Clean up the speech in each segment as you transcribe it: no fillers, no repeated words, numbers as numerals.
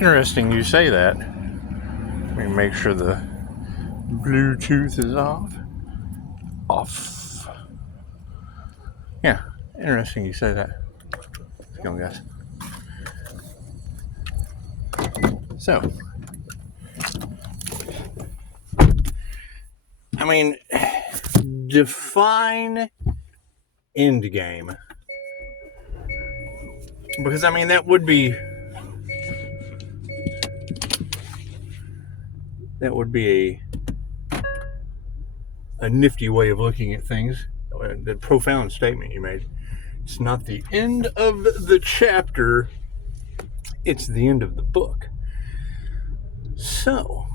Interesting you say that. Let me make sure the Bluetooth is off. Yeah, interesting you say that. Let's go, guys. So, I mean, define endgame. Because, I mean, that would be a nifty way of looking at things. The profound statement you made. It's not the end of the chapter, it's the end of the book. So,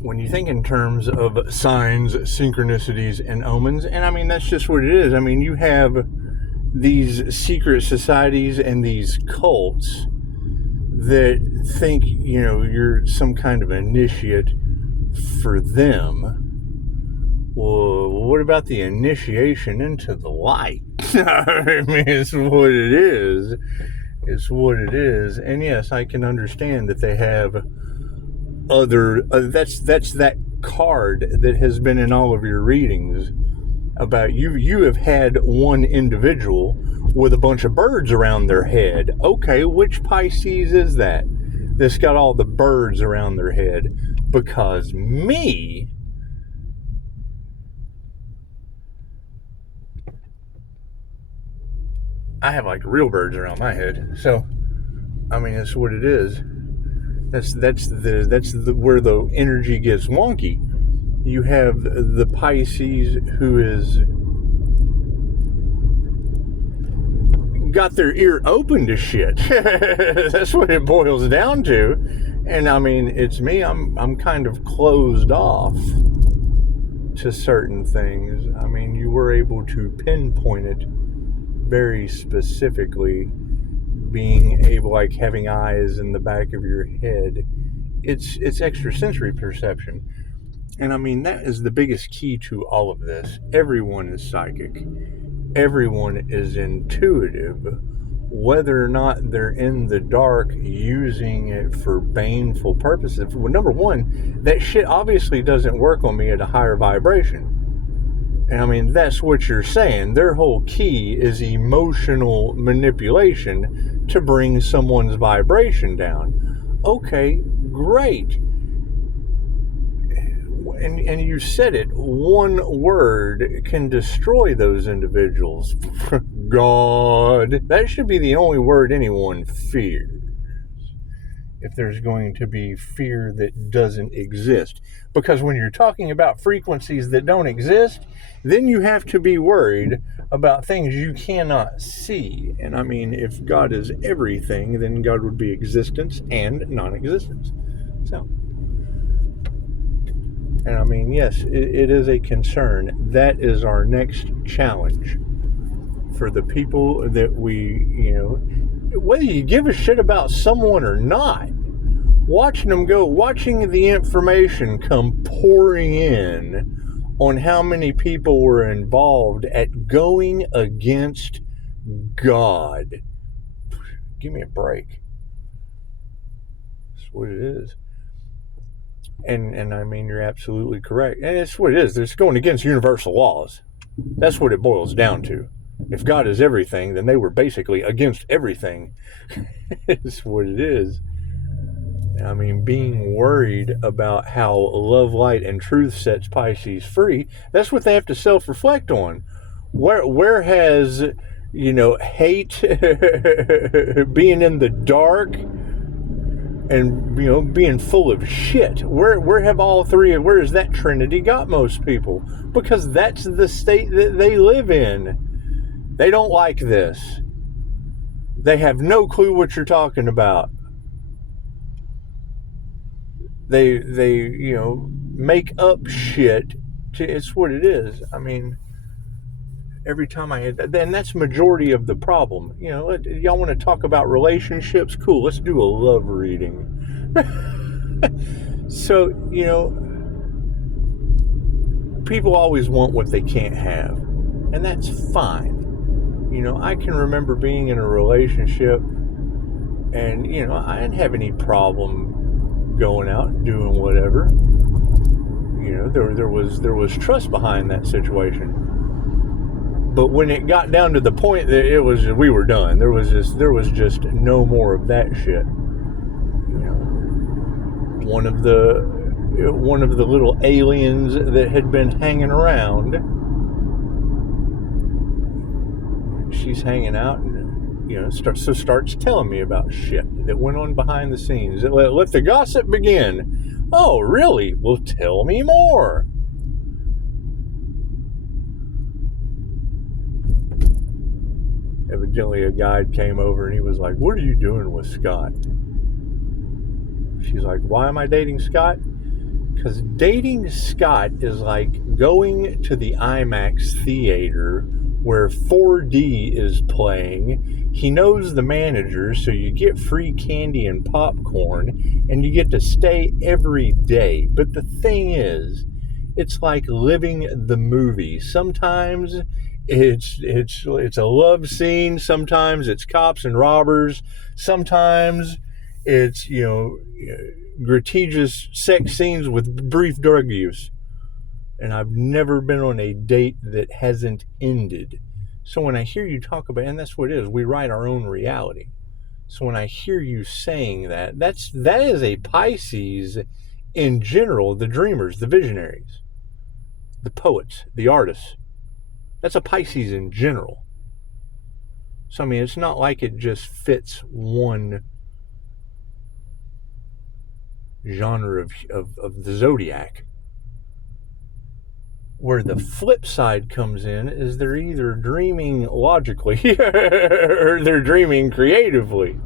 when you think in terms of signs, synchronicities, and omens, and I mean, that's just what it is. I mean, you have these secret societies and these cults that think, you're some kind of initiate for them. Well, what about the initiation into the light? I mean, it's what it is. It's what it is. And yes, I can understand that they have other... that's that card that has been in all of your readings about you. You have had one individual with a bunch of birds around their head. Okay, which Pisces is that? That's got all the birds around their head. Because me... I have like real birds around my head. So, I mean, that's what it is. That's where the energy gets wonky. You have the Pisces who is got their ear open to shit. That's what it boils down to. And I mean, it's me. I'm kind of closed off to certain things. I mean, you were able to pinpoint it very specifically, being able, like having eyes in the back of your head. It's extrasensory perception. And I mean, that is the biggest key to all of this. Everyone is psychic. Everyone is intuitive. Whether or not they're in the dark using it for baneful purposes. Well, number one, that shit obviously doesn't work on me at a higher vibration. And I mean, that's what you're saying. Their whole key is emotional manipulation to bring someone's vibration down. Okay, great. And you said it, one word can destroy those individuals. God. That should be the only word anyone fears. If there's going to be fear that doesn't exist. Because when you're talking about frequencies that don't exist, then you have to be worried about things you cannot see. And I mean, if God is everything, then God would be existence and non-existence. So, and I mean, yes, it is a concern. That is our next challenge for the people that we, whether you give a shit about someone or not, watching the information come pouring in on how many people were involved at going against God. Give me a break. That's what it is. And I mean, you're absolutely correct. And it's what it is. It's going against universal laws. That's what it boils down to. If God is everything, then they were basically against everything. It's what it is. I mean, being worried about how love, light, and truth sets Pisces free, that's what they have to self-reflect on. Where has, hate, being in the dark, and, being full of shit, where have all three, where has that trinity got most people? Because that's the state that they live in. They don't like this. They have no clue what you're talking about. They make up shit. It's what it is. I mean, every time I had that, and that's majority of the problem. Y'all want to talk about relationships? Cool, let's do a love reading. So, people always want what they can't have, and that's fine. I can remember being in a relationship And, I didn't have any problem going out and doing whatever. There was trust behind that situation. But when it got down to the point that we were done, there was just no more of that shit. One of the little aliens that had been hanging around, she's hanging out and starts telling me about shit that went on behind the scenes. Let the gossip begin. Oh, really? Well, tell me more. Evidently, a guy came over and he was like, "What are you doing with Scott?" She's like, "Why am I dating Scott?" Because dating Scott is like going to the IMAX theater where 4D is playing. He knows the manager, so you get free candy and popcorn, and you get to stay every day. But the thing is, it's like living the movie. Sometimes it's a love scene. Sometimes it's cops and robbers. Sometimes it's gratuitous sex scenes with brief drug use. And I've never been on a date that hasn't ended. So when I hear you talk about, and that's what it is, we write our own reality. So when I hear you saying that is a Pisces in general, the dreamers, the visionaries, the poets, the artists. That's a Pisces in general. So, I mean, it's not like it just fits one genre of the zodiac. Where the flip side comes in is they're either dreaming logically or they're dreaming creatively.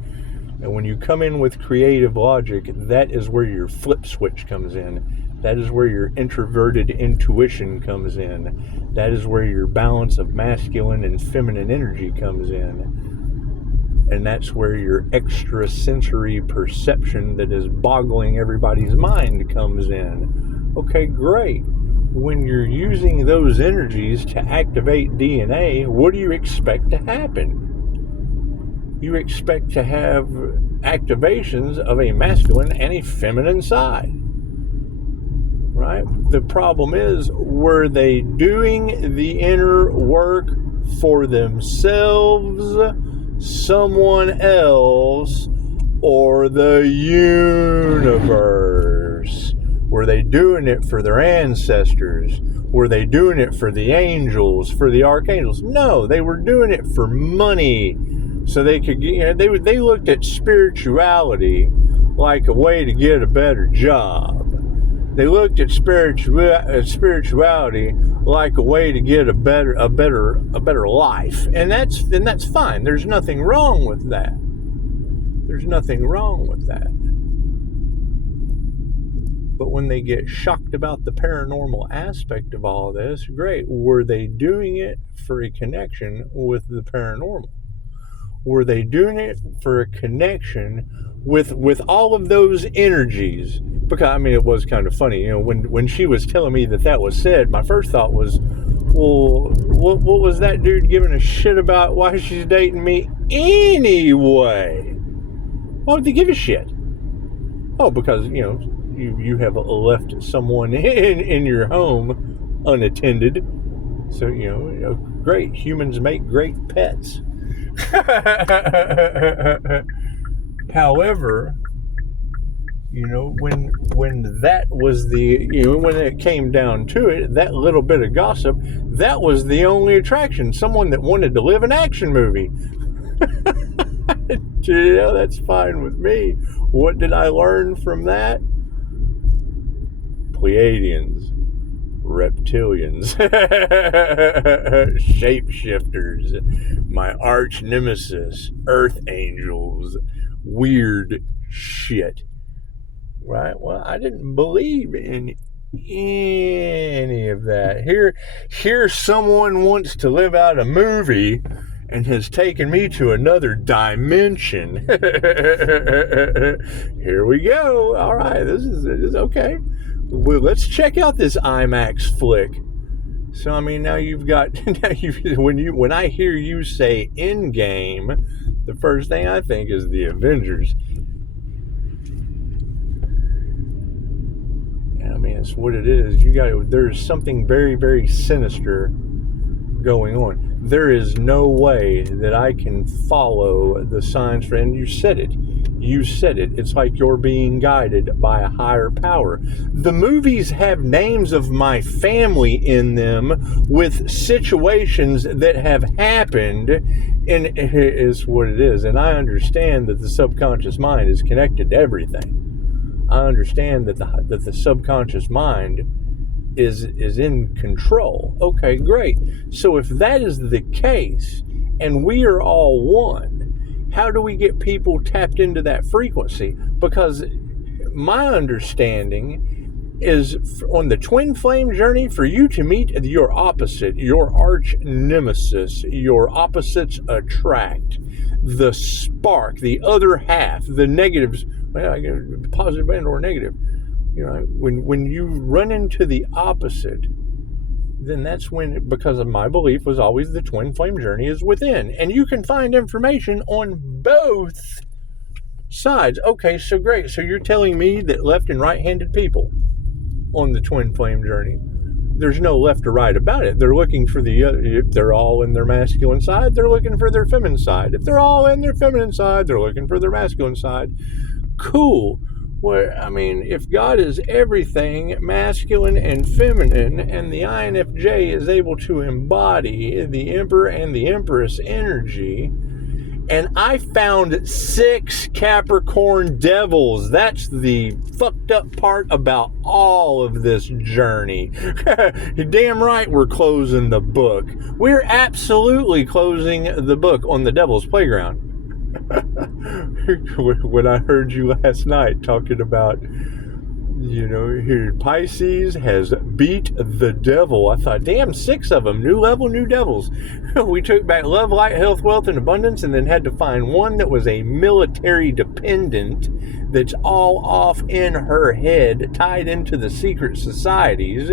And when you come in with creative logic, that is where your flip switch comes in. That is where your introverted intuition comes in. That is where your balance of masculine and feminine energy comes in. And that's where your extrasensory perception that is boggling everybody's mind comes in. Okay, great. When you're using those energies to activate DNA, what do you expect to happen? You expect to have activations of a masculine and a feminine side. Right? The problem is, were they doing the inner work for themselves, someone else, or the universe? Were they doing it for their ancestors? Were they doing it for the angels, for the archangels? No, they were doing it for money. So they could, they looked at spirituality like a way to get a better job. They looked at spirituality like a way to get a better life, and that's fine. There's nothing wrong with that. There's nothing wrong with that. But when they get shocked about the paranormal aspect of all this, great. Were they doing it for a connection with the paranormal? Were they doing it for a connection with all of those energies? Because, I mean, it was kind of funny. When she was telling me that was said, my first thought was, well, what was that dude giving a shit about why she's dating me anyway? Why would they give a shit? Oh, because, you have left someone in your home unattended. So, great. Humans make great pets. However, when that was when it came down to it, that little bit of gossip, that was the only attraction. Someone that wanted to live an action movie. That's fine with me. What did I learn from that? Pleiadians, reptilians, shapeshifters, my arch nemesis, earth angels, weird shit. Right? Well, I didn't believe in any of that. Here someone wants to live out a movie and has taken me to another dimension. Here we go. All right, this is okay. Well, let's check out this IMAX flick. So, I mean, now you've got when I hear you say Endgame, the first thing I think is the Avengers. I mean, it's what it is. There's something very, very sinister going on. There is no way that I can follow the signs for, and you said it. It's like you're being guided by a higher power. The movies have names of my family in them with situations that have happened, and it is what it is. And I understand that the subconscious mind is connected to everything. I understand that the subconscious mind is in control. Okay, great. So if that is the case, and we are all one, how do we get people tapped into that frequency? Because my understanding is on the twin flame journey, for you to meet your opposite, your arch nemesis, your opposites attract, the spark, the other half, the negatives, well, positive and or negative. You know, when you run into the opposite, then that's when, because of my belief was always the twin flame journey is within. And you can find information on both sides. Okay, so great. So you're telling me that left and right-handed people on the twin flame journey, there's no left or right about it. They're looking for if they're all in their masculine side, they're looking for their feminine side. If they're all in their feminine side, they're looking for their masculine side. Cool. Well, I mean, if God is everything, masculine and feminine, and the INFJ is able to embody the Emperor and the Empress energy, and I found 6 Capricorn devils. That's the fucked up part about all of this journey. Damn right we're closing the book. We're absolutely closing the book on the Devil's Playground. When I heard you last night talking about, here Pisces has beat the devil, I thought, damn, 6 of them, new level, new devils. We took back love, light, health, wealth, and abundance, and then had to find one that was a military dependent that's all off in her head, tied into the secret societies.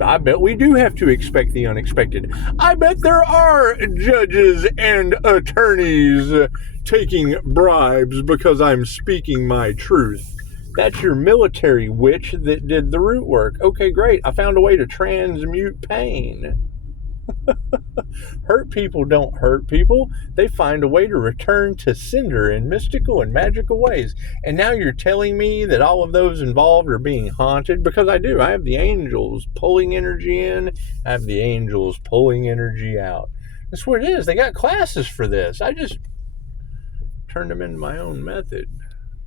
I bet we do have to expect the unexpected. I bet there are judges and attorneys taking bribes because I'm speaking my truth. That's your military witch that did the root work. Okay, great. I found a way to transmute pain. Hurt people don't hurt people. They find a way to return to sender in mystical and magical ways. And now you're telling me that all of those involved are being haunted? Because I do. I have the angels pulling energy in. I have the angels pulling energy out. That's what it is. They got classes for this. I just turned them into my own method.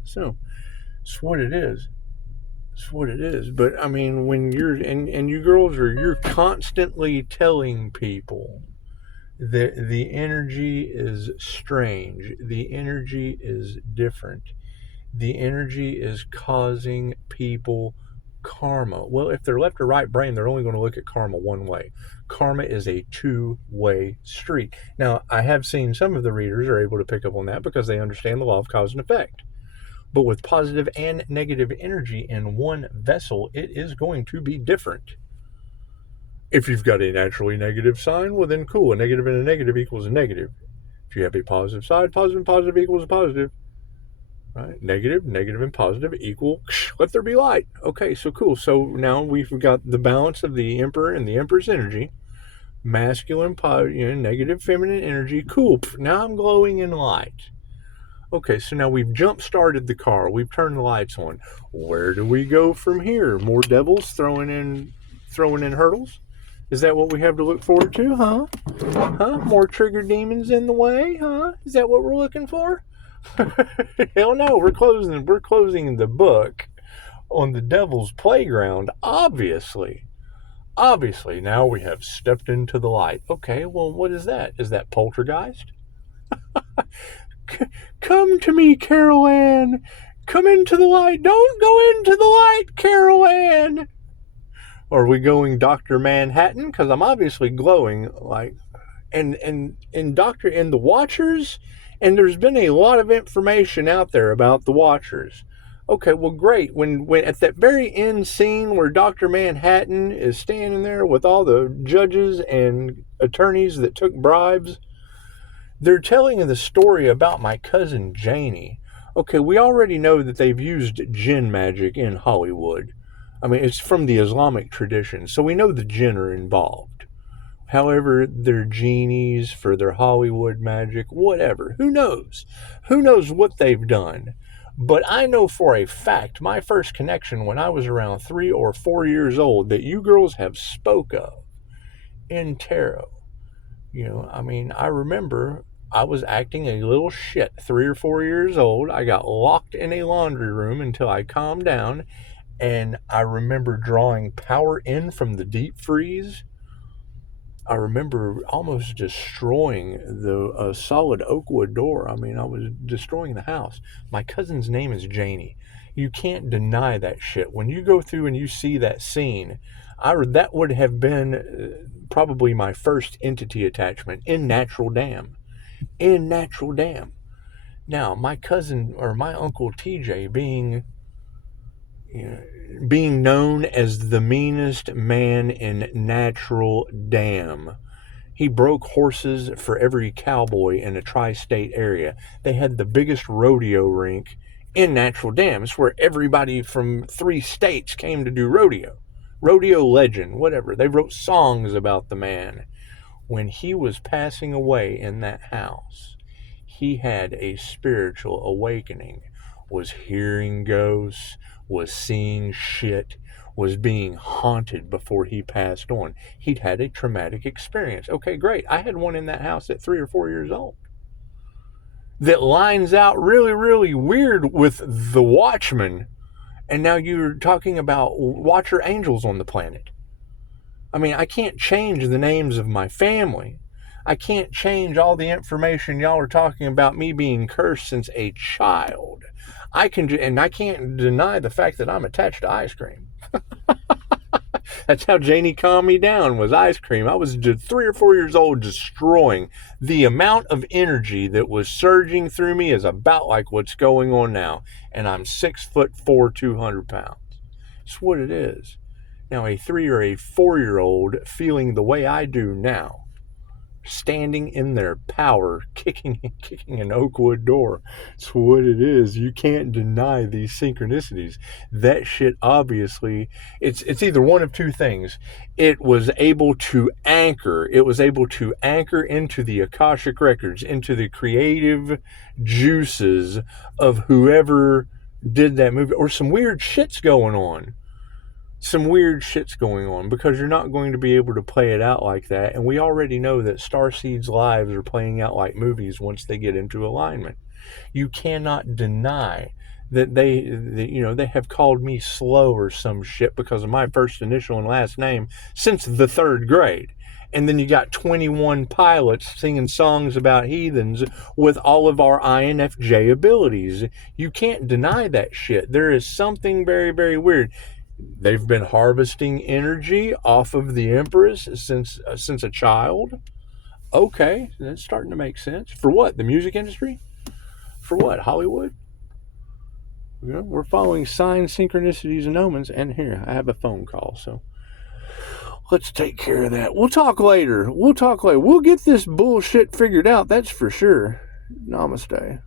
So it's what it is. It's what it is. But I mean, when you're and you girls you're constantly telling people that the energy is strange, the energy is different, the energy is causing people karma. Well, if they're left or right brain, they're only going to look at karma one way. Karma is a two-way street. Now, I have seen some of the readers are able to pick up on that because they understand the law of cause and effect. But with positive and negative energy in one vessel, it is going to be different. If you've got a naturally negative sign, well then cool. A negative and a negative equals a negative. If you have a positive side, positive and positive equals a positive. Right? Negative, negative and positive equal, let there be light. Okay, so cool. So now we've got the balance of the Emperor and the Empress energy. Masculine, negative, feminine energy. Cool. Now I'm glowing in light. Okay, so now we've jump-started the car. We've turned the lights on. Where do we go from here? More devils throwing in hurdles? Is that what we have to look forward to, huh? More trigger demons in the way, huh? Is that what we're looking for? Hell no, we're closing the book on the Devil's Playground, obviously. Obviously, now we have stepped into the light. Okay, well, what is that? Is that poltergeist? Come to me, Carol Ann. Come into the light. Don't go into the light, Carol Ann. Are we going Dr. Manhattan? Because I'm obviously glowing like, and the Watchers, and there's been a lot of information out there about the Watchers. Okay, well, great. When at that very end scene where Dr. Manhattan is standing there with all the judges and attorneys that took bribes, They're telling the story about my cousin Janie. Okay, we already know that they've used jinn magic in Hollywood. I mean, it's from the Islamic tradition, so we know the jinn are involved. However, they're genies for their Hollywood magic, whatever. Who knows? Who knows what they've done? But I know for a fact, my first connection when I was around 3 or 4 years old, that you girls have spoke of in tarot. I mean, I remember I was acting a little shit, 3 or 4 years old. I got locked in a laundry room until I calmed down, and I remember drawing power in from the deep freeze. I remember almost destroying the solid oak wood door. I mean, I was destroying the house. My cousin's name is Janie. You can't deny that shit. When you go through and you see that scene, that would have been probably my first entity attachment in Natural Dam. In Natural Dam. Now, my cousin or my uncle TJ being known as the meanest man in Natural Dam. He broke horses for every cowboy in a tri-state area. They had the biggest rodeo rink in Natural Dam. It's where everybody from 3 states came to do rodeo. Rodeo legend, whatever. They wrote songs about the man. When he was passing away in that house, he had a spiritual awakening, was hearing ghosts, was seeing shit, was being haunted before he passed on. He'd had a traumatic experience. Okay, great. I had one in that house at 3 or 4 years old that lines out really, really weird with the Watchmen. And now you're talking about Watcher Angels on the planet. I mean, I can't change the names of my family. I can't change all the information y'all are talking about me being cursed since a child. I can't deny the fact that I'm attached to ice cream. That's how Janie calmed me down, was ice cream. I was just 3 or 4 years old, destroying. The amount of energy that was surging through me is about like what's going on now. And I'm 6'4", 200 pounds. It's what it is. Now, a 3 or a 4-year-old feeling the way I do now, standing in their power, kicking an oak wood door. It's what it is. You can't deny these synchronicities. That shit, obviously, it's either one of two things. It was able to anchor into the Akashic Records, into the creative juices of whoever did that movie, or some weird shit's going on. Because you're not going to be able to play it out like that. And we already know that starseeds' lives are playing out like movies once they get into alignment. You cannot deny that they have called me slow or some shit because of my first initial and last name since the 3rd grade. And then you got 21 pilots singing songs about heathens with all of our INFJ abilities. You can't deny that shit. There is something very, very weird. They've been harvesting energy off of the Empress since a child. Okay, that's starting to make sense. For what? The music industry? For what? Hollywood? We're following signs, synchronicities, and omens. And here, I have a phone call, so let's take care of that. We'll talk later. We'll get this bullshit figured out, that's for sure. Namaste.